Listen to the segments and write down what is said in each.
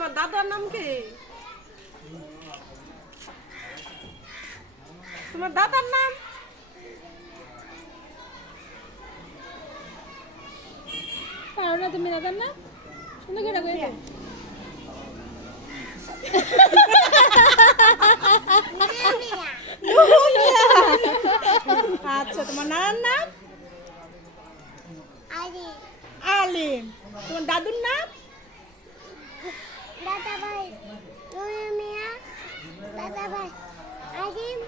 তোমার দাদার নাম কি? তোমার দাদার নাম? পারো না তুমি দাদার নাম? সুন্দর করে কইবে। আচ্ছা তোমার নানার নাম? আলিম। তোমার দাদুর নাম? দাদা ভাই নুরু মিয়া, দাদা ভাই আলিম,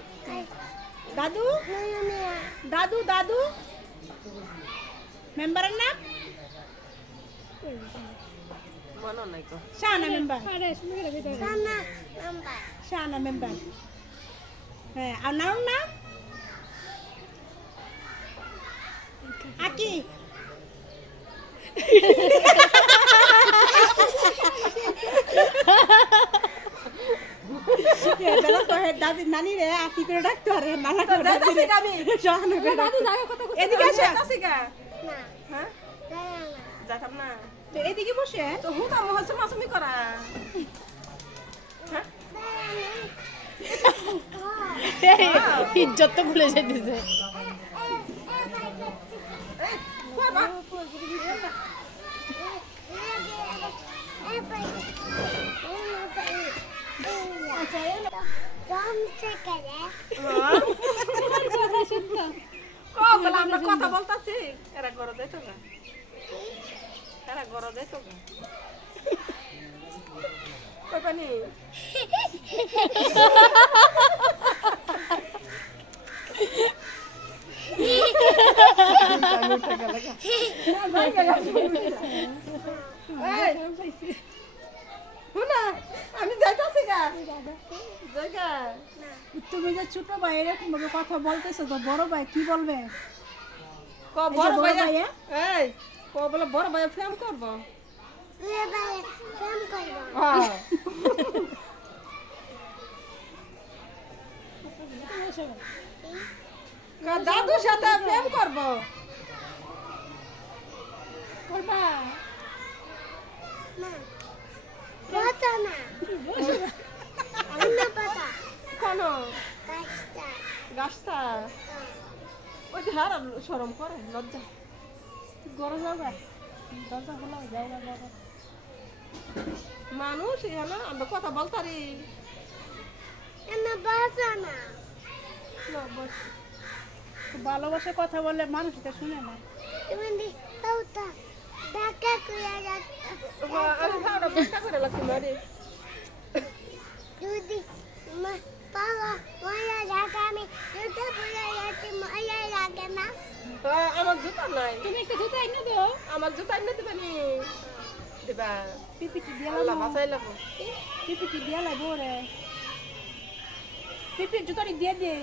দাদু? নুরু মিয়া। দাদু দাদু মেম্বারের নাম? মনে নাই তো। শাহানা মেম্বার। আরে সুন্দর করে কইতে হবে। সানা নাম্বার শাহানা মেম্বার। হ্যাঁ আর নাম নাম? আকি। দাদি নানি রে আকি করে ডাকতে পারে নানা করে যাইতাছি আমি। শাহানা করে দাদু ডাকতে। জায়গা কথা কইতে এদিকে আসো। যাইতাছি গা। না হ্যাঁ? দাদা না যাইতাম না। তো এদিকে বসে তো হুতা মহসম মাসুমি করা। হ্যাঁ? ইজ্জত তো ভুলে যাইতেছে। এই, কই বা? হ্যাঁ? কও বলে আমরা কথা বলতাছি। এরা ঘরে যাইতো গা। এরা ঘরে যাইতো গা। কই পানি? এই, শুনা, আমি যাইতাছি গা। জায়গা। তুমি যে ছোট ভাই এরকম ভাবে কথা বলতেছো তো বড় ভাই কি বলবে? ক বড় বড় ভাইয়া ভাইয়া? এই ক বলে বড় ভাইয়া প্রেম করবো। হ্যাঁ। ক দাদুর সাথে প্রেম করবো। করবা? কোন গাছটা গাছটা ওই যে হার সরম করে লজ্জা। গরম যাবে দরজা খোলা যাও যাও। মানুষ এখানে আমরা কথা বলতারি। ভালোবাসে কথা বললে মানুষ এটা শুনে না। আমি খাওয়াটা পরিষ্কার করে লাগছি মারি। যদি পাওয়া মজা লাগে আমি জুতো পরে যাচ্ছি মজা লাগে না আমার জুতা নাই। তুমি একটা জুতা এনে দাও। আমার জুতা এনে দিবে নি? দিবা। পিপিটি দিয়ে আল্লাহ লাগবো। বাঁচাই লাগবো। পিপিটি দিয়ে লাগবো রে। পিপি জুতারি দিয়ে দে।